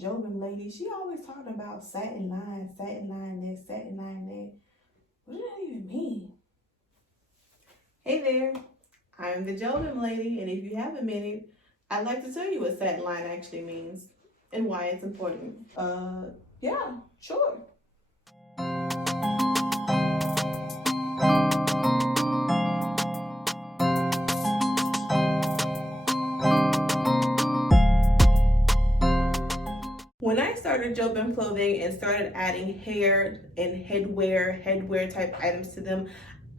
Jobim lady, she always talking about satin line this, satin line that. What does that even mean? Hey there, I'm the Jobim lady, and if you have a minute, I'd like to tell you what satin line actually means and why it's important. Yeah, sure. When I started Jobim clothing and started adding hair and headwear type items to them,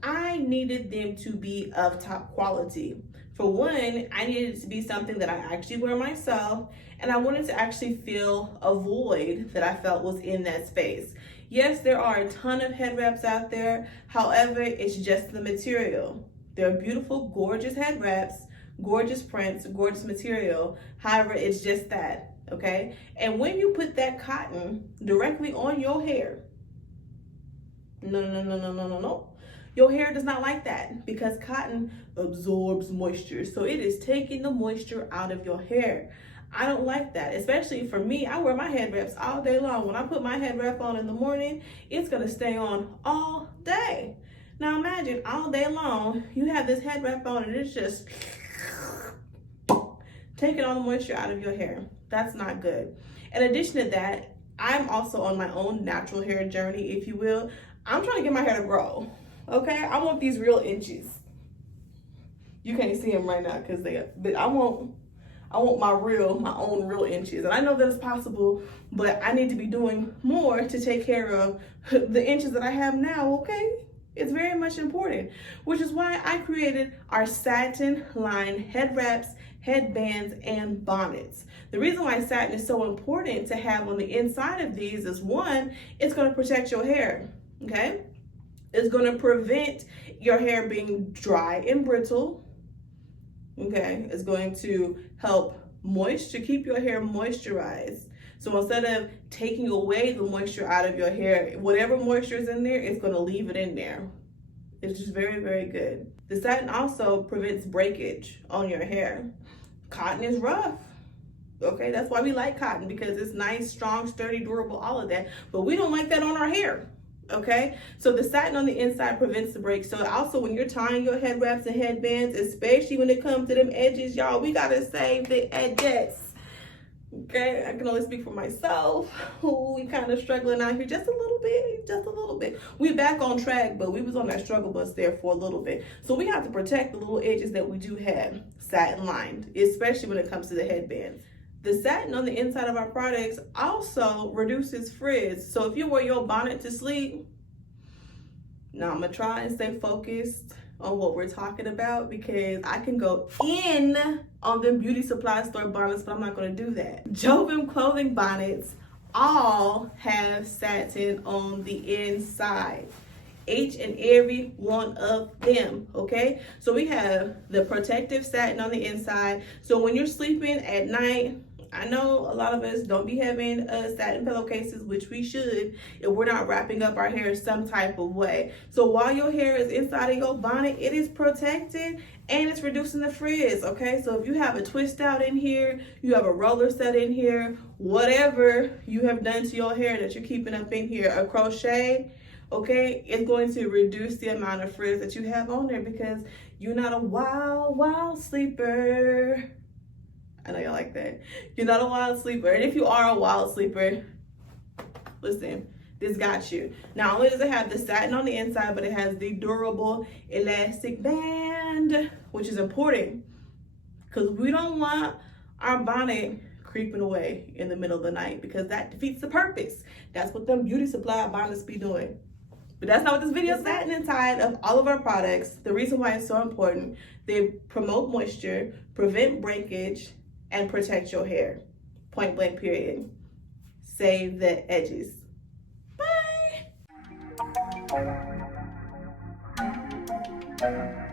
I needed them to be of top quality. For one, I needed it to be something that I actually wear myself, and I wanted to actually fill a void that I felt was in that space. Yes, there are a ton of head wraps out there. However, it's just the material. They're beautiful, gorgeous head wraps, gorgeous prints, gorgeous material. However, it's just that. Okay, and when you put that cotton directly on your hair, no. Your hair does not like that because cotton absorbs moisture. So it is taking the moisture out of your hair. I don't like that, especially for me. I wear my head wraps all day long. When I put my head wrap on in the morning, it's gonna stay on all day. Now imagine all day long, you have this head wrap on and it's just taking all the moisture out of your hair. That's not good. In addition to that, I'm also on my own natural hair journey, if you will. I'm trying to get my hair to grow, okay? I want these real inches. You can't see them right now but I want my own real inches. And I know that it's possible, but I need to be doing more to take care of the inches that I have now, okay? It's very much important, which is why I created our satin line head wraps, headbands, and bonnets. The reason why satin is so important to have on the inside of these is one, it's going to protect your hair, okay? It's going to prevent your hair being dry and brittle, okay? It's going to help keep your hair moisturized. So instead of taking away the moisture out of your hair, whatever moisture is in there, it's going to leave it in there. It's just very, very good. The satin also prevents breakage on your hair. Cotton is rough. Okay, that's why we like cotton, because it's nice, strong, sturdy, durable, all of that. But we don't like that on our hair. Okay, so the satin on the inside prevents the break. So also when you're tying your head wraps and headbands, especially when it comes to them edges, y'all, we gotta save the edges. Okay, I can only speak for myself. We kind of struggling out here just a little bit. We back on track, but we was on that struggle bus there for a little bit. So we have to protect the little edges that we do have satin lined, especially when it comes to the headbands. The satin on the inside of our products also reduces frizz. So if you wear your bonnet to sleep, now I'm gonna try and stay focused on what we're talking about, because I can go in on them beauty supply store bonnets, but I'm not gonna do that. Jobim clothing bonnets all have satin on the inside. Each and every one of them, okay? So we have the protective satin on the inside. So when you're sleeping at night, I know a lot of us don't be having satin pillowcases, which we should if we're not wrapping up our hair some type of way. So while your hair is inside of your bonnet, it is protected and it's reducing the frizz, okay? So if you have a twist out in here, you have a roller set in here, whatever you have done to your hair that you're keeping up in here, a crochet, okay, it's going to reduce the amount of frizz that you have on there, because you're not a wild sleeper. I know y'all like that. You're not a wild sleeper. And if you are a wild sleeper, listen, this got you. Not only does it have the satin on the inside, but it has the durable elastic band, which is important because we don't want our bonnet creeping away in the middle of the night, because that defeats the purpose. That's what them beauty supply bonnets be doing. But that's not what this video is. Satin inside of all of our products, the reason why it's so important, they promote moisture, prevent breakage, and protect your hair. Point blank, period. Save the edges. Bye.